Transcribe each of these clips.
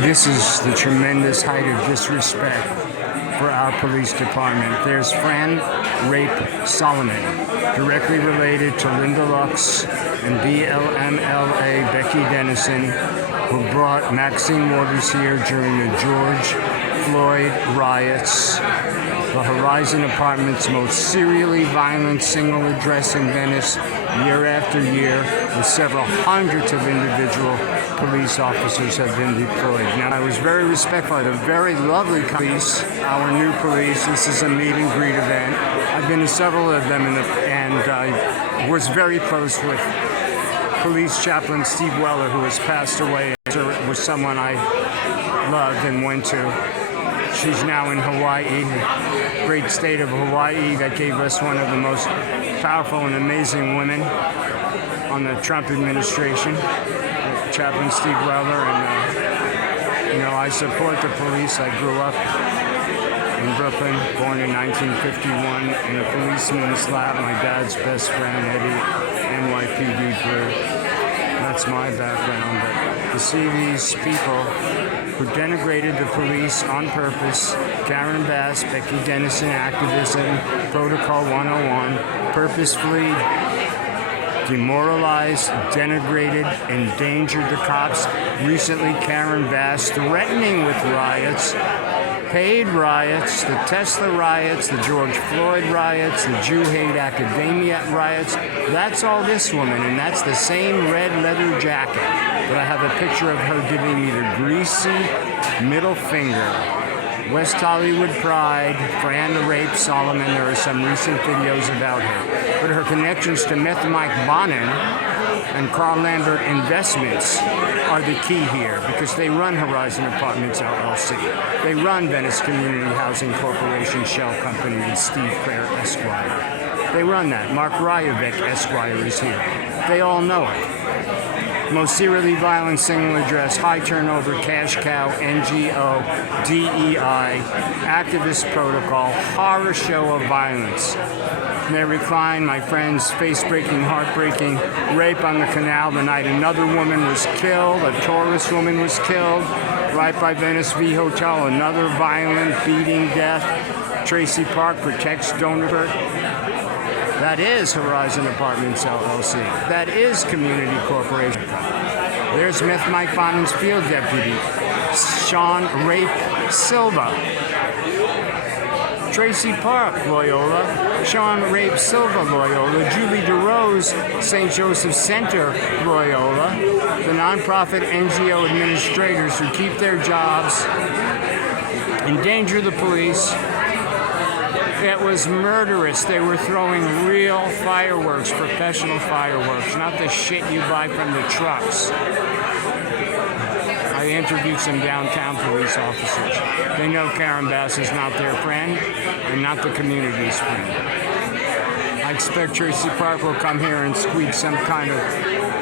This is the tremendous height of disrespect for our police department. There's Fran Rape Solomon, directly related to Linda Lux and BLMLA Becky Dennison, who brought Maxine Waters here during the George Floyd riots. The Horizon Apartment's most serially violent single address in Venice, year after year, with several hundreds of individual police officers have been deployed. Now, I was very respectful of the very lovely police, our new police. This is a meet and greet event. I've been to several of them, and I was very close with Police Chaplain Steve Weller, who has passed away. It was someone I loved and went to. She's now in Hawaii, great state of Hawaii, that gave us one of the most powerful and amazing women on the Trump administration, Chaplain Steve Weller. And, I support the police. I grew up in Brooklyn, born in 1951, in a policeman's lap. My dad's best friend, Eddie, NYPD Blue. That's my background. But to see these people who denigrated the police on purpose, Karen Bass, Becky Dennison, activism, Protocol 101, purposefully demoralized, denigrated, endangered the cops. Recently, Karen Bass threatening with riots, paid riots, the Tesla riots, the George Floyd riots, the Jew Hate Academia riots. That's all this woman, and that's the same red leather jacket. But I have a picture of her giving me the greasy middle finger. West Hollywood Pride, Fran Rape Solomon. There are some recent videos about her. But her connections to Meth Mike Bonin and Carl Lambert Investments are the key here, because they run Horizon Apartments LLC. They run Venice Community Housing Corporation Shell Company with Steve Clare Esquire. They run that. Mark Ryavec Esquire is here. They all know it. Most serially violent single address, high turnover, cash cow, NGO, DEI, activist protocol, horror show of violence. There recline, my friends, face-breaking, heartbreaking rape on the canal the night another woman was killed, a tourist woman was killed, right by Venice V Hotel, another violent beating death. Traci Park protects donor. That is Horizon Apartments LLC. That is Community Corporation. There's Meth Mike Bonin's field deputy, Sean Rape Silva. Traci Park, Loyola. Sean Rape Silva, Loyola. Julie DeRose, St. Joseph Center, Loyola. The nonprofit NGO administrators who keep their jobs, endanger the police. It was murderous. They were throwing real fireworks, professional fireworks, not the shit you buy from the trucks. I interviewed some downtown police officers. They know Karen Bass is not their friend and not the community's friend. I expect Traci Park will come here and squeak some kind of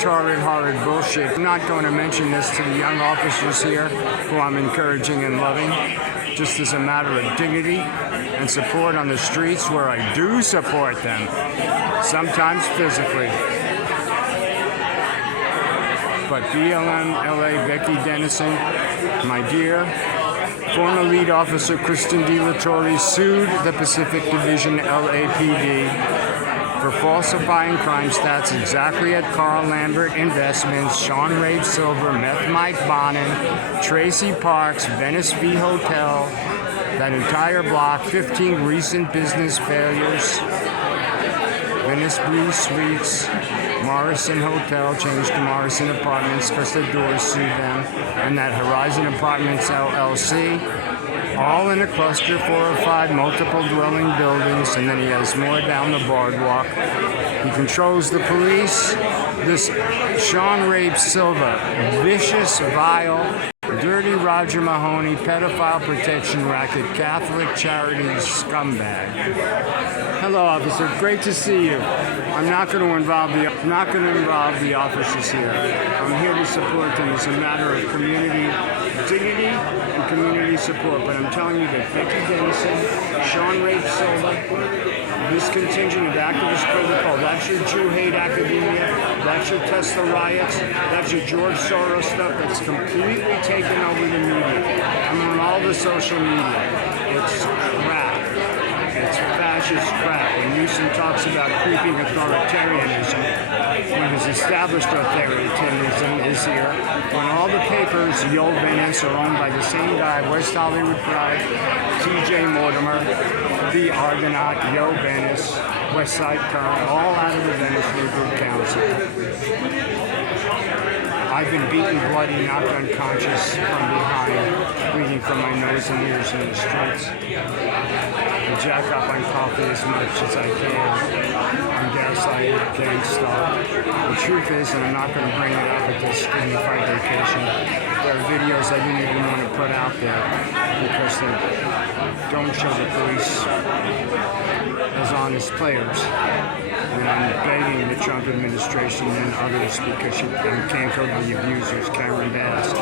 torrid, horrid bullshit. I'm not going to mention this to the young officers here, who I'm encouraging and loving, just as a matter of dignity and support on the streets, where I do support them, sometimes physically. But BLM LA Becky Dennison, my dear, former lead officer Kristen DeLatorre sued the Pacific Division LAPD for falsifying crime stats exactly at Carl Lambert Investments, Sean Rape Silver, Meth Mike Bonin, Traci Parks, Venice V Hotel, that entire block, 15 recent business failures, Venice Blue Suites, Morrison Hotel changed to Morrison Apartments because the doors sued them, and that Horizon Apartments LLC, all in a cluster, 4 or 5 multiple dwelling buildings, and then he has more down the boardwalk. He controls the police. This Sean Rape Silva, vicious, vile, dirty Roger Mahoney, pedophile protection racket, Catholic charities scumbag. Hello, officer. Great to see you. I'm not going to involve the officers here. I'm here to support them as a matter of community dignity and community support. But I'm telling you that Becky Dennison, Sean Rape Silva, this contingent of activist protocol, that's your Jew Hate Academia, that's your Tesla riots, that's your George Soros stuff that's completely taken over the media. all the social media. It's crap. It's fascist crap. When Newsom talks about creeping authoritarianism, when his established authoritarianism is here, when all the papers, Yo Venice, are owned by the same guy, West Hollywood Pride, T.J. Mortimer, The Argonaut, Yo Venice, West Side Current, all out of the Venice Legal Council. I've been beaten bloody, knocked unconscious from behind, bleeding from my nose and ears in the streets. I jack up on coffee as much as I can. I'm gaslighted, gang stalked. The truth is, and I'm not going to bring it up at this dignified vacation, there are videos I didn't even want to put out there because they don't show the police as honest players. And I'm begging the Trump administration and others because you can't go to the abusers. Karen Bass,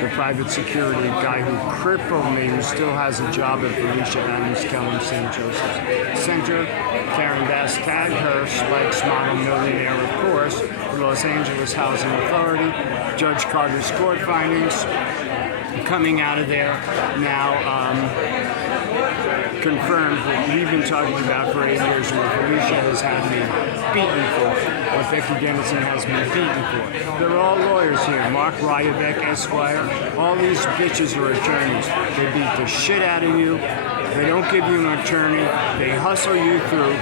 the private security guy who crippled me, who still has a job at Valecia Adams, Kellum, St. Joseph's Center. Karen Bass tagged her, Spikesmodel millionaire, of course, the Los Angeles Housing Authority. Judge Carter's court findings coming out of there now. Confirmed what we've been talking about for 8 years, what Valecia has had me beaten for, what Becky Dennison has me beaten for. They're all lawyers here. Mark Ryabek, Esquire. All these bitches are attorneys. They beat the shit out of you. They don't give you an attorney. They hustle you through.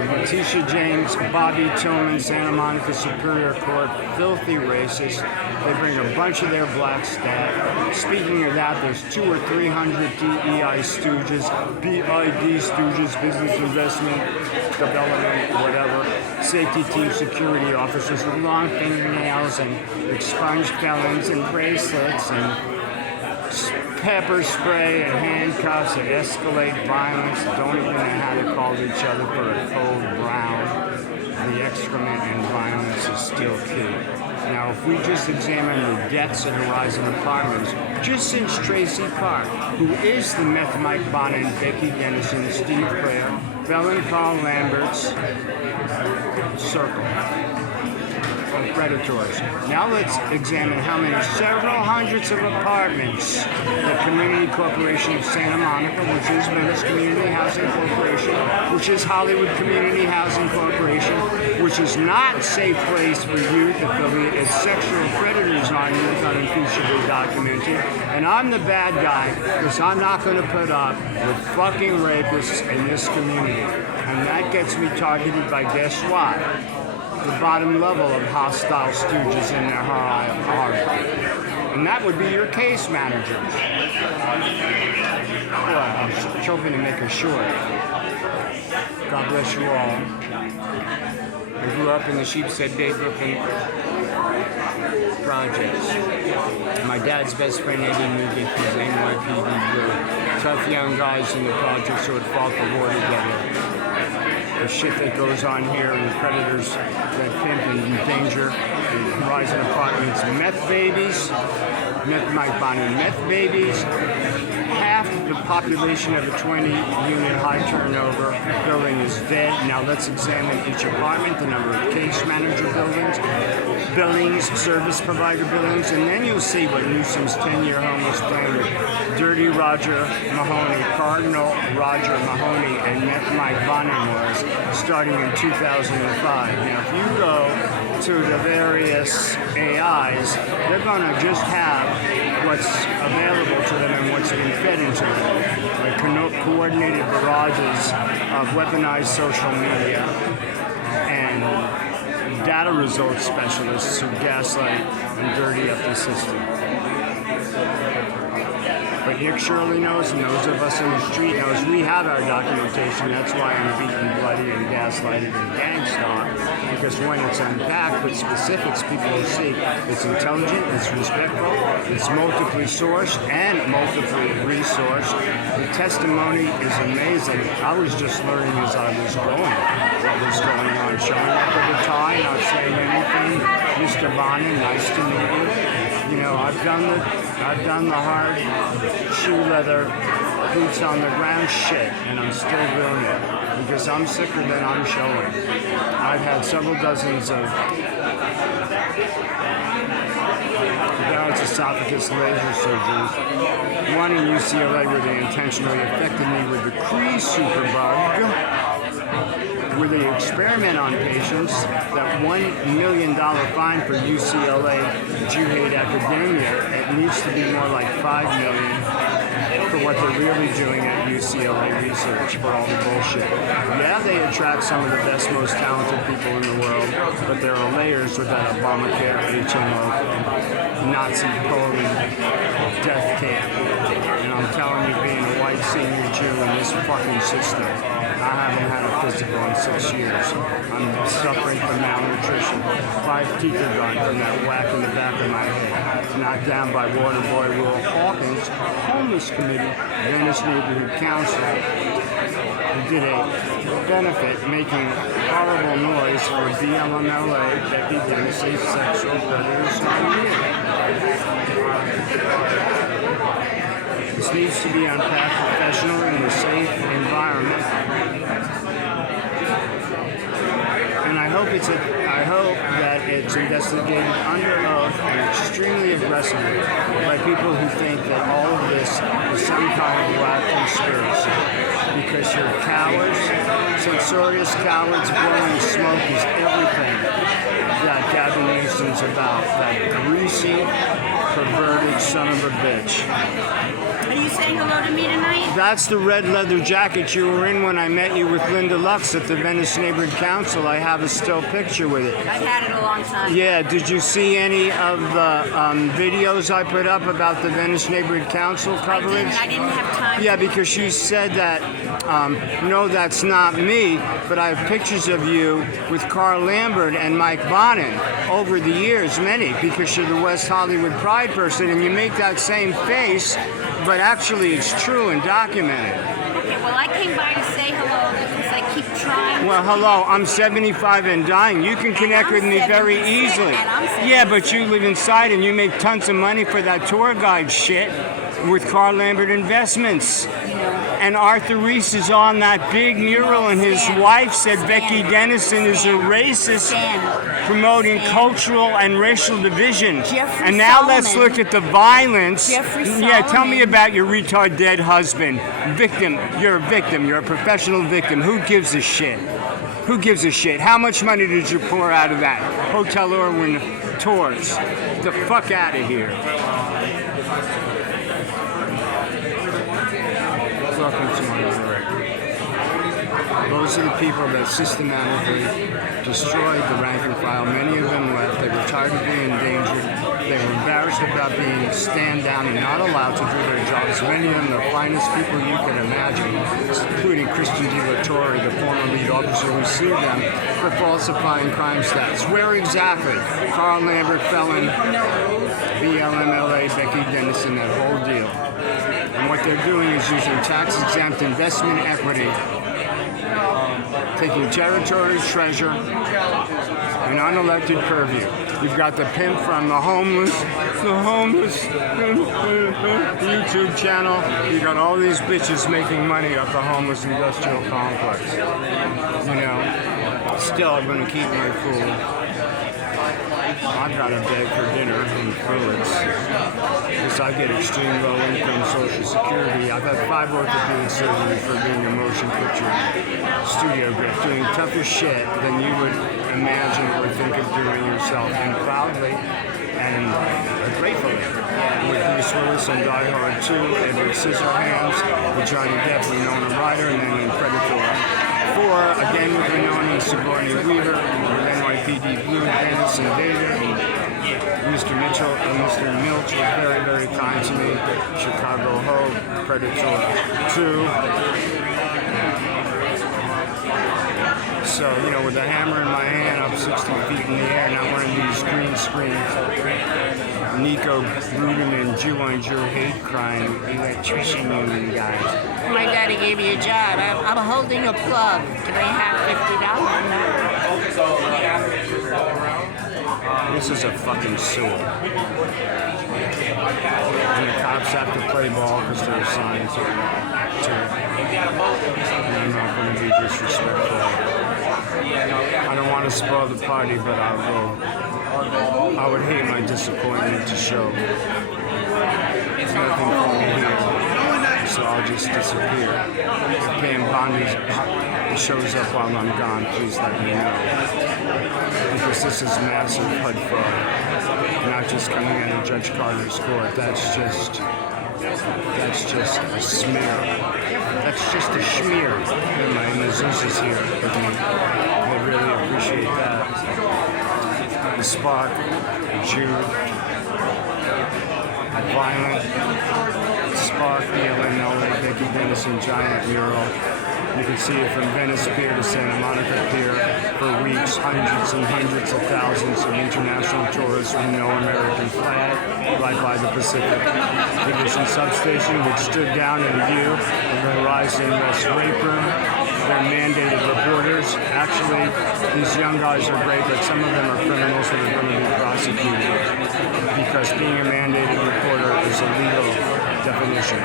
Letitia James, Bobby Tillman, Santa Monica Superior Court, filthy racist. They bring a bunch of their black staff. Speaking of that, there's 200 or 300 DEI stooges, BID stooges, business investment, development, whatever, safety team security officers with long fingernails and expunged felons and bracelets and pepper spray and handcuffs that escalate violence, don't even know how to call each other for a cold brown. The excrement and violence is still key. Now, if we just examine the deaths that arise in apartments, just since Traci Park, who is the Meth Mike Bonin, Becky Dennison, Steve Prayer, felon Carl Lambert's circle of predators. Now let's examine how many several hundreds of apartments the Community Corporation of Santa Monica, which is Venice Community Housing Corporation, which is Hollywood Community Housing Corporation, which is not a safe place for youth affiliate as sexual predators on youth unimpeachably documented. And I'm the bad guy because I'm not going to put up with fucking rapists in this community. And that gets me targeted by guess what? The bottom level of hostile stooges in their hierarchy. And that would be your case managers. Well, I'm hoping to make it short. God bless you all. I grew up in the Sheepshead Bay, Brooklyn projects. My dad's best friend Eddie moved it to the NYPD. Were tough young guys in the projects who had fought the war together. The shit that goes on here and the predators that pimp and endanger and rise in apartments. Meth babies, Meth Mike Bonin, meth babies. Half the population of a 20-unit high turnover building is dead. Now let's examine each apartment, the number of case manager buildings, service provider buildings, and then you'll see what Newsom's 10-year homeless plan with Dirty Roger Mahoney, Cardinal Roger Mahoney, and Meth Mike Bonin was starting in 2005. Now if you go to the various AIs, they're going to just have what's available to them and what's been fed into them, like coordinated barrages of weaponized social media and data results specialists who gaslight and dirty up the system. But Nick Shirley knows, and those of us in the street knows, we have our documentation. That's why I'm beaten, bloody, and gaslighted and gang stalked. Because when it's unpacked with specifics, people will see it's intelligent, it's respectful, it's multiply sourced and multiply resourced. The testimony is amazing. I was just learning as I was going what was going on. Showing up with a tie, not saying anything. Mr. Bonin, nice to meet you. You know, I've done the hard shoe leather, boots on the ground shit, and I'm still doing it because I'm sicker than I'm showing. I've had several dozens of bouts esophagus laser surgeons. One in UCLA where they intentionally affected me with the Cree superbug, where they experiment on patients. That $1 million fine for UCLA Jew-hate academia, it needs to be more like $5 million for what they're really doing at UCLA research for all the bullshit. Yeah, they attract some of the best, most talented people in the world, but there are layers with that Obamacare, HMO, Nazi Poland death camp. And I'm telling you, being a white senior Jew in this fucking system, I haven't had a physical in 6 years. I'm suffering from malnutrition. 5 teeth are gone from that whack in the back of my head. Knocked down by Waterboy Will Hawkins, Homeless Committee, Venice Neighborhood Council, who did a benefit making horrible noise for BLMLA, Becky, Dennison, sexual predators on you. This needs to be unpacked professionally in a safe environment. And I hope that it's investigated under oath and extremely aggressively by people who think that all of this is some kind of black conspiracy. Because you're cowards, censorious cowards, blowing smoke is everything that Gavin Newsom's about. That greasy, perverted son of a bitch. Are you saying hello to me tonight? That's the red leather jacket you were in when I met you with Linda Lux at the Venice Neighborhood Council. I have a still picture with it. I've had it a long time. Yeah, did you see any of the videos I put up about the Venice Neighborhood Council coverage? I didn't have time. Yeah, because she said that, no, that's not me, but I have pictures of you with Carl Lambert and Mike Bonin over the years, many, because you're the West Hollywood Pride person, and you make that same face, but actually it's true and documented. Okay, well, I came by to say hello because I keep trying. Well, hello, I'm 75 and dying. You can connect with me very easily. Yeah, but you live inside and you make tons of money for that tour guide shit with Carl Lambert Investments. And Arthur Reese is on that big mural, and his wife said Becky Dennison is a racist, promoting cultural and racial division. And now let's look at the violence. Yeah, tell me about your retard dead husband. Victim, you're a victim, you're a professional victim. Who gives a shit? Who gives a shit? How much money did you pour out of that? Hotel Irwin tours. Get the fuck out of here. Welcome to my work. Those are the people that systematically destroyed the rank and file. Many of them left. They were tired of being endangered. They were embarrassed about being stand down and not allowed to do their jobs. Many of them, the finest people you could imagine, including Christian De La Torre, the former lead officer who sued them for falsifying crime stats. Where exactly? Carl Lambert, felon, BLMLA, Becky Dennison, that whole deal. And what they're doing is using tax-exempt investment equity, taking territory, treasure, and unelected purview. You've got the pimp from the homeless YouTube channel. You've got all these bitches making money off the homeless industrial complex. You know, still I'm going to keep my cool. I've got to beg for dinner and fluids because I get extreme low income Social Security. I've had 5 orthopedic surgeries for being a motion picture studio grip, doing tougher shit than you would imagine or think of doing yourself. And proudly and gratefully, with Bruce Willis on Die Hard 2, Edward Scissorhands, with Johnny Depp, Winona Ryder, and then in Predator 4, again with Winona and Sigourney Weaver, with NYPD Blue, Dennison David, and Mr. Mitchell and Mr. Milch was very, very kind to me. Chicago Hope, Predator 2. So, you know, with a hammer in my hand, up 60 feet in the air, not one of these green screen Nico Gruden and Jew-on-Jew hate crime electrician union guys. My daddy gave me a job. I'm holding a plug. Can I have $50? This is a fucking sewer. And the cops have to play ball because they're assigned to it. And I'm not going to be disrespectful. I don't want to spoil the party, but I'll go. I would hate my disappointment to show. There's nothing for me here, so I'll just disappear. If Pam Bondi shows up while I'm gone, please let me know. Because this is massive HUD fraud. Not just coming in of Judge Carter's court. That's just a smear. That's just a schmear. And my Zeus is here with me. I really appreciate that. The Spark, Jude, Violent, Spark, LA, Becky, Dennison, giant mural. You can see it from Venice Pier to Santa Monica Pier for weeks, hundreds and hundreds of thousands of international tourists with no American flag, right by the Pacific Division substation, which stood down in view of the Horizon West rape room. They're mandated reporters. Actually, these young guys are great, but some of them are criminals that are going to be prosecuted because being a mandated reporter is a legal definition.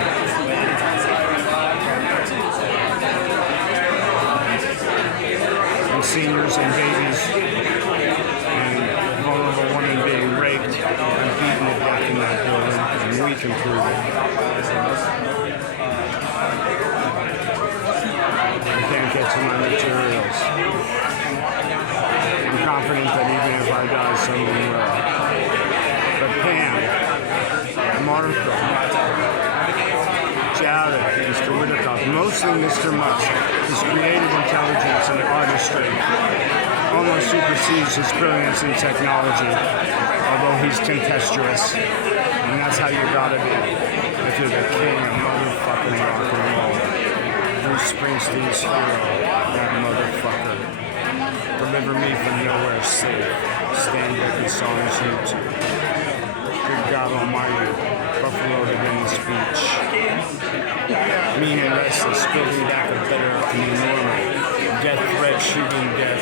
And seniors and babies and vulnerable women being raped and beaten to death in that building, and we can prove it. Can't get to my materials. I'm confident that even if I die, someone will. But Pam, Marco, Jared, Mr. Whitaker, mostly Mr. Musk, his creative intelligence and artistry almost supersedes his brilliance in technology, although he's tempestuous. And that's how you gotta be if you're the king of motherfucking rock and roll. Bruce Springsteen's hero, that motherfucker. Deliver me from nowhere safe. Stan Becky songs YouTube. Good God Almighty, Buffalo to Venice Beach. Mean and restless, building back a better and normal. Death threat, shooting death.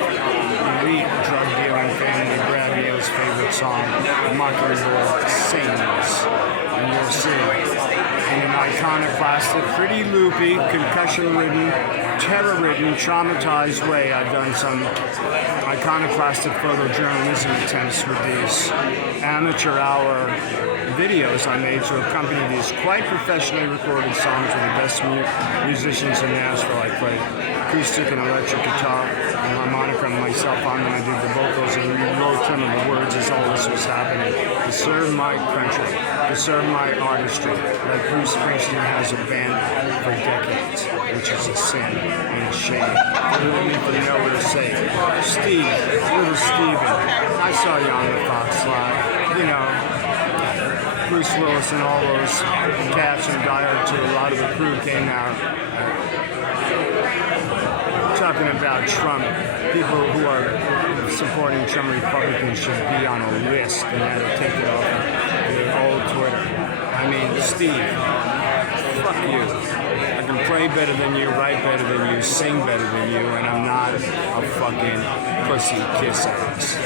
Elite drug dealing family, Brad Neal's favorite song, Mockingbird sings. And you'll see. In an iconoclastic, pretty loopy, concussion-ridden, terror-ridden, traumatized way, I've done some iconoclastic photojournalism attempts with these amateur hour videos I made to accompany these quite professionally recorded songs with the best musicians in Nashville. I played acoustic and electric guitar and harmonica and myself on them. I did the vocals and rewrote some of the words as all this was happening. To serve my country, to serve my artistry, like Bruce Springsteen has abandoned for decades, which is a sin and a shame. Deliver me from nowhere to say, Steve, little Steven, I saw you on the Fox Live, you know, Bruce Willis and all those cats and Dyer too, a lot of the crew came out talking about Trump. People who are supporting Trump Republicans should be on a list and had to take it off the old Twitter. I mean, Steve, fuck you. I can play better than you, write better than you, sing better than you, and I'm not a fucking pussy kiss ass.